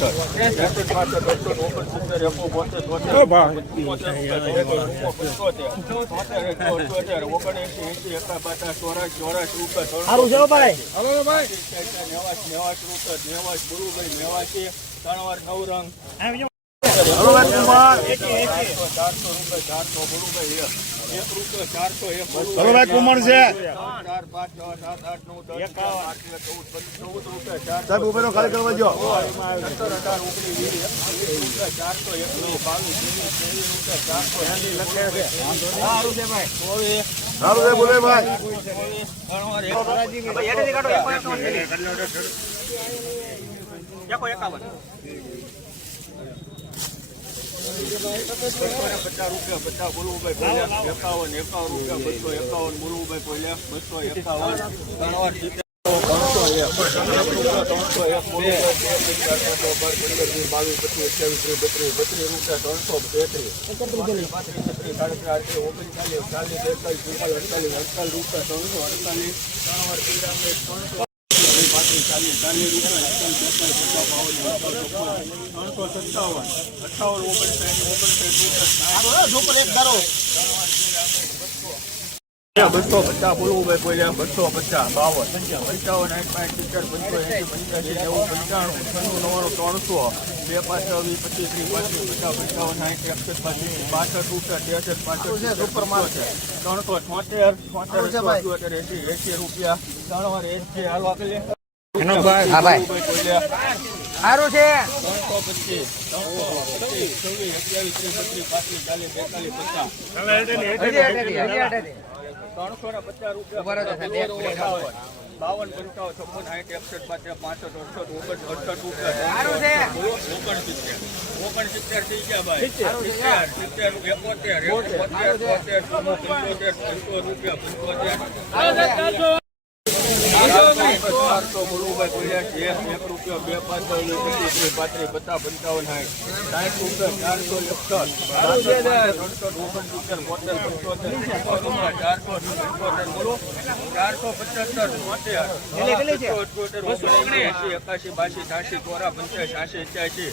પાસઠ ત્રેસઠ પાસઠ અડસઠ ઓગણસિત્તેર એકો બોતેર તોતેર ચુમ્મોતેર પંચોતેર તોતેર એકસો અઠ્યોતેર ઓગણએંસી એંસી એકા પાટા ચોરાશી ચોરાશી રૂપિયા સારું ભાઈ. નેવાસ રૂપિયા નેવાસ ગુરુભાઈ નેવાસી ત્રણ વાર નવ રંગ એક છે. સાહેબ ઉભેરો ખાલી કરવા જો. સારું છે, બોલે ભાઈ. ચોવીસ ત્રણ વાર એક પચાસ રૂપિયા, પચાસ બોલવું ભાઈ બોલ્યા એકાવન એકાવન રૂપિયા, બસો એકાવન બોલવુંભાઈ ભાઈ બોલ્યા બસો એકાવન. ત્રણ ત્રણસો એક. ત્રણસો એક બાવીસ, પચીસ અઠ્યાવીસ ત્રીસ, બત્રીસ બત્રીસ રૂપિયા ત્રણસો તેત્રીસ પાંત્રીસ છત્રીસ સાડત્રીસ આડત્રીસ ઓગણચાલીસ ચાલીસ, બેતાલીસ, પિસ્તાલીસ, અડતાલીસ અડતાલીસ રૂપિયા ત્રણસો અડતાલીસ ત્રણ વાર ત્રણસો. પાંત્રીસ ચાલીસ ચાલીસ રૂપિયા ત્રણસો સત્તાવન અઠાવન ઓગણસાઠ ઓગણસાઠ રૂપિયા બસો પચાસ બોલવું ભાઈ. બોલ્યા બસો પચાસ બાવન પંચાવન આઠ પાંચ સિત્તેર પંચો એસી પંચ્યાસી નેવું પંચાણું છન્નું નવ્વાણું ત્રણસો બે પાંચ વીસ પચીસ ત્રીસ પાંત્રીસ પચાસ પંચાવન સાઠ એકસઠ પાંત્રીસ બાસઠ રૂપિયા ત્રેસઠ પાંસઠ સુપર માલ છે ત્રણસો છોતેર છોતેર એસી એસી રૂપિયા. ત્રણ વાર એસી હાલવા કે હા ભાઈ. સારું છે. ત્રણસો ને પચાસ રૂપિયા બાવન પંચાવન છપ્પન સાઠ એકસઠ પાંચ પાસઠ અડસઠ ઓગણ અડસઠ રૂપિયા ઓગણસિત્તેર ઓગણસિત્તેર થઈ ગયા ભાઈ સિત્તેર સિત્તેર એકોતેર એકોતેર તોતેર પંચોતેર. પંચો રૂપિયા પંચોતેર ચારસો બોલુભાઈ બોલ્યા છે એક રૂપિયો બે પાંચ પચીસ પાંત્રીસ પચાસ પંચાવન સાઠ સાઠ રૂપિયા ચારસો એકસઠ. ત્રણસો ઓગણસિત્તેર બોતેર પંચોતેર ચારસો પંચોતેર બોલો. ચારસો પચોતેર બોતેર. અઠ્યોતેર ઓગણએંસી એકાશી બાસી છ્યાસી ચોરા પંચ્યાસી છ્યાસી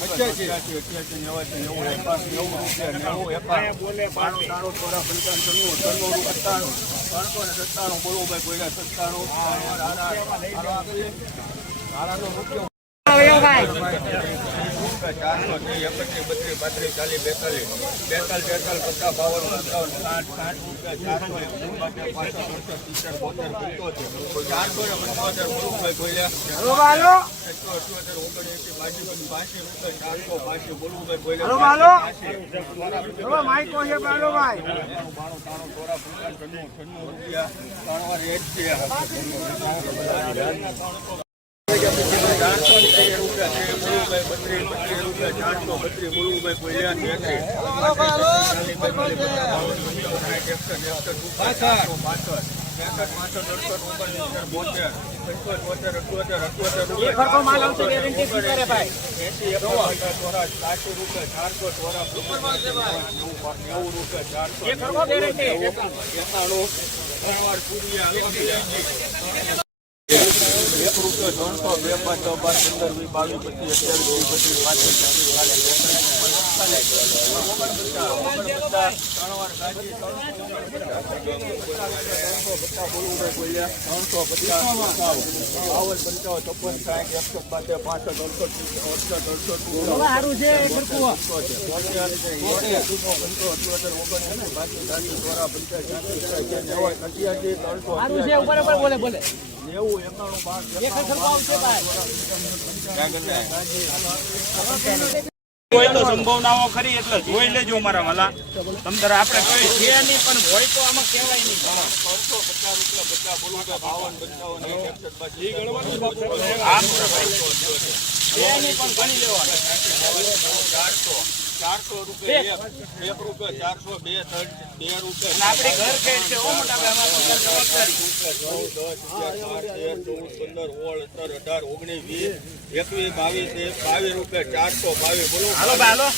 અઠ્યાસી ચારસો સત્યાસી બોલુભાઈ બોલ્યા રૂપિયા નવ્વાણું પાંચસો પાંચસો હેઠેથી લાવી પાંચ એક ચાર ચાર સત્તાણું ભાઈ કોઈ સત્તાણું ચારસો ત્રીસ એકત્રીસ બત્રીસ પાંત્રીસ ચાલીસ બેતાલીસ બેતાલીસ તેતાલીસ પચાસ બાવન પંચાવન સાઠ સાઠ રૂપિયા ચારસો ને પંચોતેર બોલુભાઈ રૂપિયા ચારસો ત્રણ વાર ને તેર રૂપિયા છે. મુલુભાઈ બત્રીસ બત્રીસ રૂપિયા ચારસો બત્રીસ મુલુભાઈ બોલ્યા તેત્રીસ એક રૂપિયો ત્રણસો બે પાંચ છ બાર પંદર વીસ બાવીસ પચીસ અઠ્યાવીસ ત્રણસો પચાસ ત્રણસો બોલે બોલે નેવું તો સંભાવનાઓ ખરી એટલે જોઈ લેજો મારા વાલા. તમતારે આપણે કઈ છે નહીં, પણ હોય તો આમાં કહેવાય નહીં. પાંચસો પચાસ રૂપિયા પચાસ બોલું બાવન પંચાવન એકસઠ છે પણ ગણી લેવાનું. ચારસો ચારસો રૂપિયા એક રૂપિયા ચારસો બે ત્રણ બે રૂપિયા આપણી ઘર ખેડ છે ચૌદ, પંદર, સોળ, સત્તર, અઢાર, ઓગણીસ, વીસ, એકવીસ, બાવીસ, બાવીસ રૂપિયા ચારસો બાવીસ બોલો. હાલો હાલો.